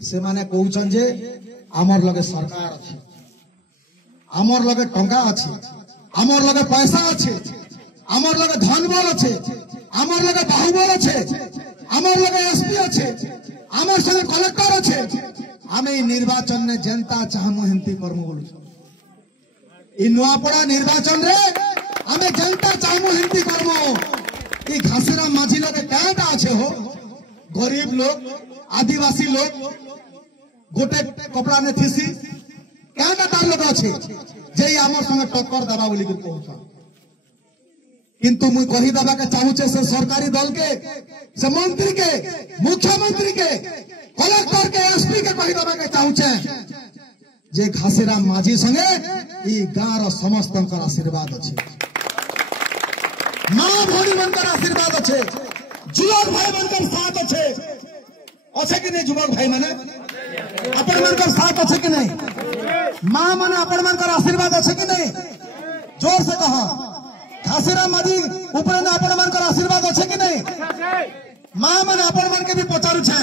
से माने कहउछन जे आमर लगे सरकार अछि, आमर लगे टंका अछि, आमर लगे पैसा अछि, आमर लगे धन बल अछि, आमर लगे बाहुबल अछि, आमर लगे एसपी अछि, आमर संगे कलेक्टर अछि। आमे निर्वाचन ने जनता चाहमु हेंती करमु बोलु इ नुआपड़ा निर्वाचन रे आमे जनता चाहमु हेंती करमु। इ घासीराम माझी लगे काटा अछि हो, गरीब लोग आदिवासी लोग गोटे कपड़ा ने थीसी काटा तार लोग अछि जे आमर संगे टक्कर दबा बोली के कहउछ। किंतु मुई कहि दबा के चाहूचे से सरकारी दल के, से मंत्री के, मुख्यमंत्री के, कलेक्टर के, एसपी के कहि दबा के चाहूचे जे घासीराम माझी संगे इ गाँव समस्त आशीर्वाद अच्छे, माँ भौरी बनकर आशीर्वाद अच्छे, जुवक भाई बनकर साथ अच्छे अच्छे कि नहीं? जुवक भाई माने अपन बनकर साथ अच्छे कि नहीं? माँ माने अपन बनकर आशीर्वाद अच्छे कि नहीं? जोर से कहा। घासीराम माझी ऊपर ने अपन बनकर आशीर्वाद अच्छे कि नहीं? माँ माने अपन मन के भी पचारू छे।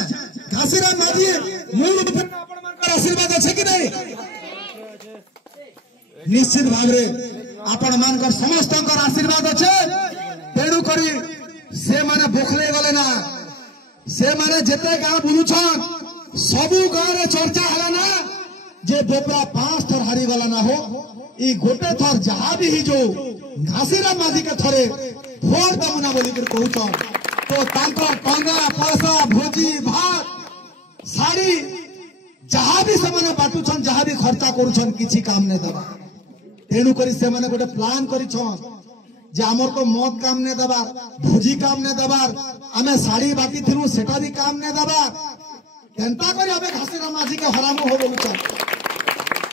घासीराम माझी मूल अपन बनकर आशीर्वाद अच्छे कि नहीं? निश्चित भाव रे आपण मानकर समस्त आशीर्वाद अच्छे। तेणु करी से माने बोखले गले ना, से माने जेते गाँव बुलुछन सबू गाँव रे चर्चा हला ना जे बोपरा 5 थर हारी गला ना हो। इ गोटे थर जहा भी ही जो घासीराम माझी के थरे भोट दमुना बोली कर कहउछन तो तांकर टंगा पैसा भोजी भात साड़ी जहा भी से बाटुछन, जहा भी खर्चा करुछन किछि काम ने दबा। तेणु करी से माने गोटे प्लान करिछन जे हमर तो मद काम ने दबार, भोजी काम ने दबार, आमे साड़ी बाटी थिलु सेटा भी काम ने दबार, केनता करी आमे घासीराम माझी के हरामु हो बोलुछन।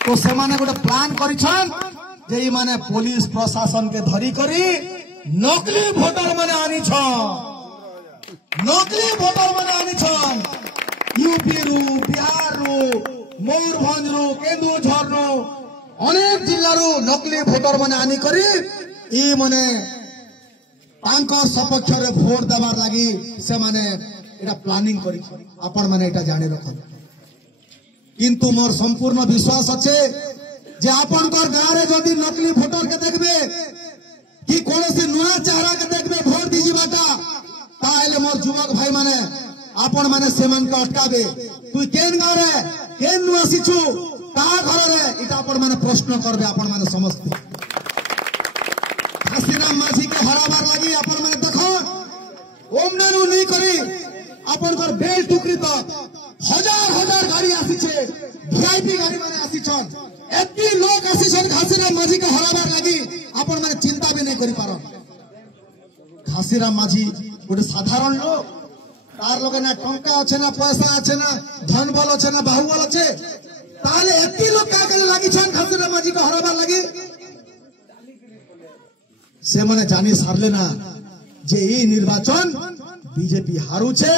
तो से माने गोटे प्लान करिछन जे इ माने पुलिस प्रशासन के धरी करी नकली भोटर माने आनी छन, नकली भोटर माने आनी छन। यूपी रु, बिहार रु, मयूरभंज रु, केन्दुझर रु अनेक जिल्ला रु नकली भोटर माने आनी करी इ माने तांकर सपक्ष रे भोट देबार लागि से माने एटा प्लानिंग करी आपण माने एटा जाने रखन। किंतु मोर संपूर्ण विश्वास अच्छे जे आपण गाँव रे जदि नकली भोटर के देखबे कि कोनोसी नुआ चेहरा के देखबे भोट दीजिबाटा ताले मोर युवक भाई माने आपण माने सेमान के अटकाबे। तू केन गाँव रे केन नु आसीछु ता घर रे इटा आपण माने प्रश्न करबे। आपण माने समस्त घासीराम माझी के हराबार लागि आपण माने देखो ओमनानु नहीं करी आपण कर बेल टुकरी तक हजार हजार गाड़ी आसीछे, वीआईपी गाड़ी माने आसीछन, एत्ती लोग आसीछन घासीराम माझी के हराबार लागि आपण माने चिंता भी नहीं करी पारो। घासीराम माझी गोटे साधारण लोग, तार लगे ना टंका अच्छे ना पैसा अच्छे ना धन बल अच्छे ना बाहुबल अच्छे, ताले एत्ती लोग का करे लागि छन घासीराम माझी के हराबार लागि। से माने जानी सारले ना जे इ निर्वाचन बीजेपी हारू छे।